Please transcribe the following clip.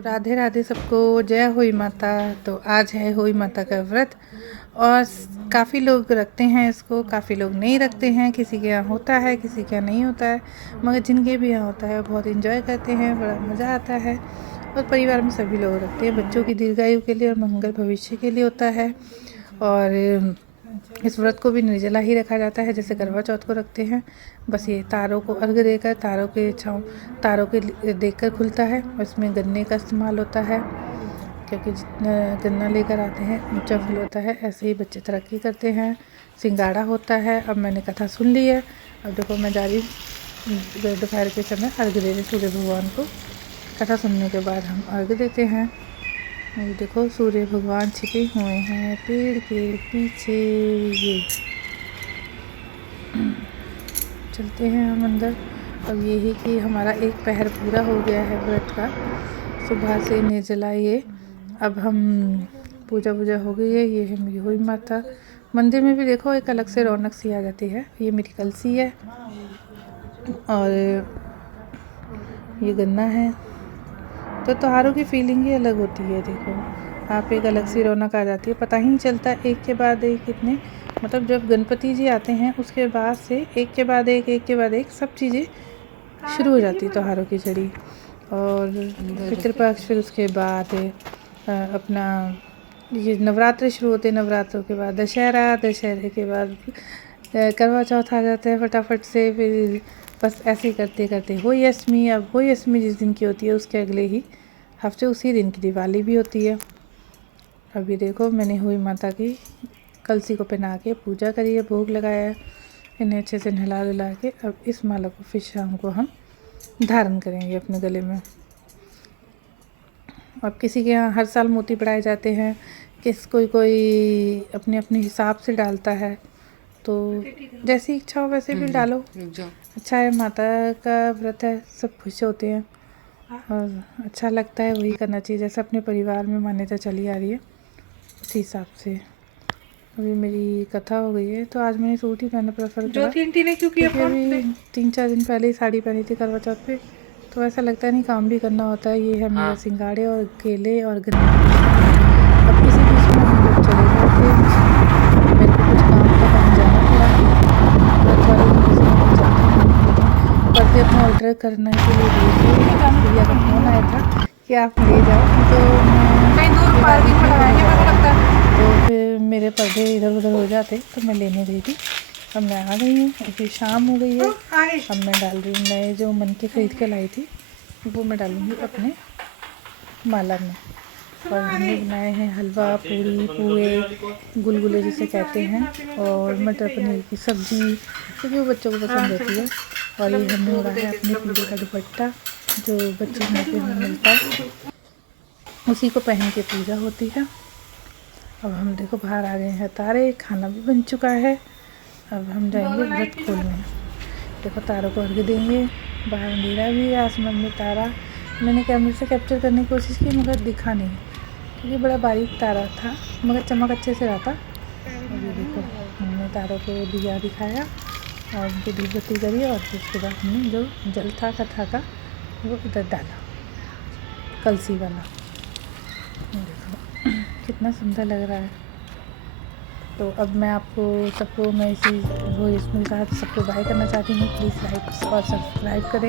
राधे राधे सबको, जय होई माता। तो आज है होई माता का व्रत और काफ़ी लोग रखते हैं इसको, काफ़ी लोग नहीं रखते हैं। किसी के यहाँ होता है, किसी के यहाँ नहीं होता है, मगर जिनके भी यहाँ होता है बहुत एंजॉय करते हैं, बड़ा मज़ा आता है। और परिवार में सभी लोग रखते हैं, बच्चों की दीर्घायु के लिए और मंगल भविष्य के लिए होता है। और इस व्रत को भी निर्जला ही रखा जाता है, जैसे करवा चौथ को रखते हैं। बस ये तारों को अर्घ देकर, तारों के देखकर खुलता है। और इसमें गन्ने का इस्तेमाल होता है, क्योंकि जितना गन्ना लेकर आते हैं ऊंचा फल होता है। ऐसे ही बच्चे तरक्की करते हैं। सिंगाड़ा होता है। अब मैंने कथा सुन ली है, अब देखो मैं जा रही दोपहर के समय अर्घ देने सूर्य भगवान को। कथा सुनने के बाद हम अर्घ देते हैं। ये देखो सूर्य भगवान छिपे हुए हैं पेड़ के पीछे। ये चलते हैं हम अंदर। अब यही कि हमारा एक पहर पूरा हो गया है व्रत का, सुबह से निर्जला। ये अब हम पूजा हो गई है। ये है मेरी होई माता। मंदिर में भी देखो एक अलग से रौनक सी आ जाती है। ये मेरी कलसी है और ये गन्ना है। तो त्योहारों की फीलिंग ही अलग होती है। देखो आप एक अलग सी रौनक आ जाती है, पता ही नहीं चलता एक के बाद एक कितने, मतलब जब गणपति जी आते हैं उसके बाद से एक के बाद एक सब चीज़ें शुरू हो जाती है त्योहारों की जड़ी। और पितृपक्ष, फिर उसके बाद अपना ये नवरात्रि शुरू होते हैं। नवरात्रों के बाद दशहरे के बाद करवा चौथ आ जाता है फटाफट से। फिर बस ऐसे ही करते करते होई अष्टमी। अब होई अष्टमी जिस दिन की होती है उसके अगले ही हफ्ते उसी दिन की दिवाली भी होती है। अभी देखो मैंने होई माता की कलसी को पहना के पूजा करी है, भोग लगाया है। इन्हें अच्छे से नहला धुला के अब इस माला को फिर शाम को हम धारण करेंगे अपने गले में। अब किसी के यहाँ हर साल मोती पड़ाए जाते हैं, कोई अपने अपने हिसाब से डालता है। तो जैसी इच्छा हो वैसे भी डालो। अच्छा है, माता का व्रत है, सब खुश होते हैं और अच्छा लगता है, वही करना चाहिए जैसे अपने परिवार में मान्यता चली आ रही है उसी हिसाब से। अभी मेरी कथा हो गई है तो आज मैंने सूट ही पहनना प्रेफर करा, क्योंकि अभी 3-4 दिन पहले ही साड़ी पहनी थी करवा चौथ पे। तो ऐसा लगता है नहीं काम भी करना होता है। ये है मेरा सिंगाड़े और केले और गन्ने। अब किसी बीच में हम लोग चले गए थे, मेरे को कुछ काम था, कहीं जाना पड़ा। पर्दे अपना ऑर्डर करने के लिए भैया का फ़ोन आया था कि आप ले जाओ, तो कहीं दूर पार्किंग में लगाएंगे मेरे को लगता है। तो फिर मेरे पर्दे इधर उधर हो जाते तो मैं लेने गई थी। अब मैं आ गई हूँ, अभी शाम हो गई है। अब मैं डाल रही हूँ, मैं जो मन के खरीद के लाई थी वो मैं डालूँगी अपने माला में। और हमने बनाए हैं हलवा, पूरी, पुए, गुलगुले जिसे कहते हैं, और मटर पनीर की सब्ज़ी, क्योंकि वो बच्चों को पसंद होती है। और ये हमने उड़ा है अपने पूरे का दुपट्टा जो बच्चे मोटे में मिलता है, उसी को पहन के पूजा होती है। अब हम देखो बाहर आ गए हैं तारे, खाना भी बन चुका है। अब हम जाएंगे व्रत खोलने। देखो तारों को अर्घ देंगे। बाहर अंधेरा भी है, आसमान में तारा मैंने कैमरे से कैप्चर करने की कोशिश की मगर दिखा नहीं, क्योंकि बड़ा बारीक तारा था, मगर चमक अच्छे से रहा था। अभी देखो हमने तारों को दिया दिखाया और उनकी दीप बत्ती करी, और फिर उसके बाद हमने जो जल था कथा का वो इधर डाला, कलसी वाला। देखो कितना सुंदर लग रहा है। तो अब मैं आपको सबको मैं इसी वो इसमें साथ सबको बाय करना चाहती हूँ। प्लीज़ लाइक और सब्सक्राइब करें।